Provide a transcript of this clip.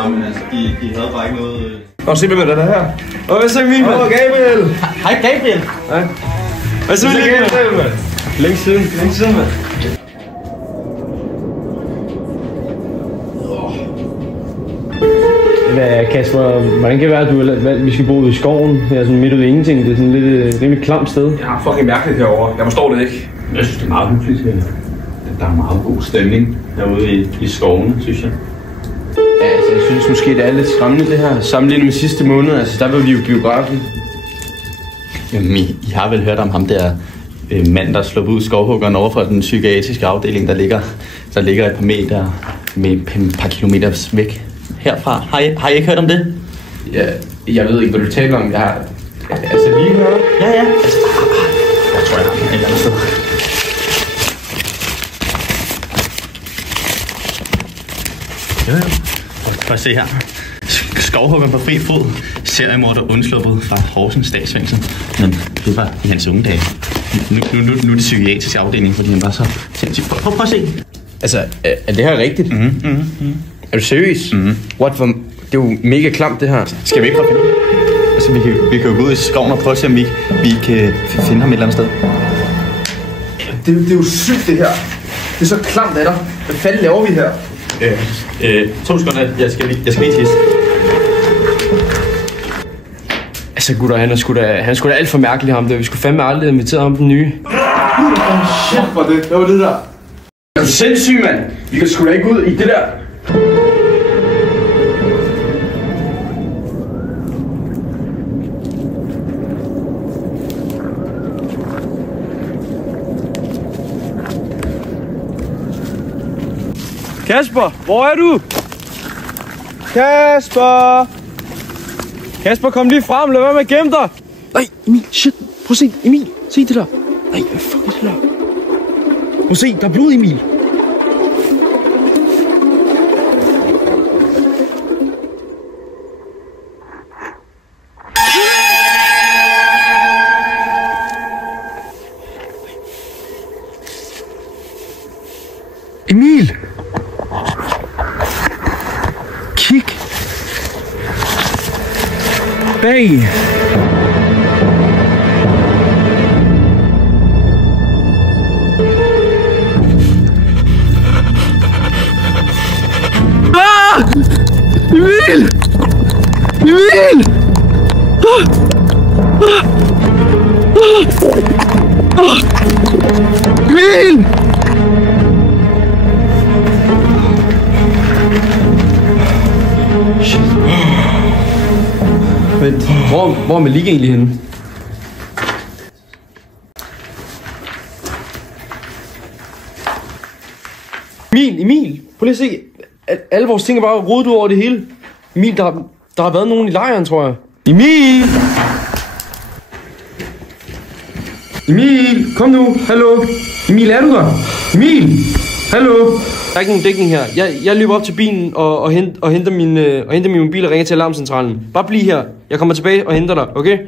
Nej, men altså, de havde bare ikke noget... Og se, hvem er der her? Hvad så Emil, mand? Gabriel! Hej, Gabriel! Hej. Hvad så Gabriel, mand? Længe siden, mand. Hvad, Kasper, hvordan kan det være, at vi skal bo ude i skoven? Her sådan midt ude i ingenting. Det er sådan lidt rimelig klamt sted. Ja, fucking mærkeligt herovre. Jeg forstår det ikke. Jeg synes, det er meget hyggeligt her. Der er meget god stemning herude i skovene, synes jeg. Ja, altså, jeg synes måske, det er lidt skræmmende det her. Sammenlignet med sidste måned, altså der var vi jo biografen. Jamen, I har vel hørt om ham der mand, der slog ud skovhuggeren over fra den psykiatriske afdeling, der ligger et par kilometer væk herfra. Har I ikke hørt om det? Ja, jeg ved ikke, hvad du taler om. Jeg har... Altså lige her? Ja. Altså, jeg tror, jeg har et eller andet sted. Ja. Prøv at se her. Skovhuggeren på fri fod. Seriemorder undsluppet fra Horsens statsfængsel. Men det var i hans unge dage. Nu er det psykiatrisk afdeling, fordi han var så sindssygt. Prøv at se. Altså, er det her rigtigt? Er du seriøs? What for... Det er jo mega klamt, det her. Skal vi ikke prøve at finde ham? Altså, vi kan jo gå ud i skoven og prøve at se, om vi kan finde ham et eller andet sted. Det er jo sygt, det her. Det er så klamt af dig. Hvad fanden laver vi her? 2 sekunder. Jeg skal lige tisse. Altså gutter, han er sgu da alt for mærkelig ham der. Vi skulle fandme aldrig invitere ham den nye. Shit for det. Hvad var det der? Er du sindssyg, mand? Vi kan sgu da ikke ud i det der. Kasper, hvor er du? Kasper! Kasper, kom lige frem. Lad være med at gemme dig. Nej, Emil, shit. Prøv at se. Emil, se det der. Nej, hvad fuck er det der? Prøv at se, der er blod, Emil. Emil! Kig! Bag! Ah! Emil! Emil! Ah! Ah! Ah! Ah! Emil! Shit. Vent, hvor er Malik egentlig henne? Emil, prøv lige at se. Alle vores ting er bare rodet ud over det hele. Emil, der har været nogen i lejren, tror jeg. Emil, kom nu, hallo. Emil, er du der? Emil, hallo. Der er ikke nogen dækning her. Jeg løber op til bilen og henter min mobil og ringer til alarmcentralen. Bare bliv her. Jeg kommer tilbage og henter dig, okay?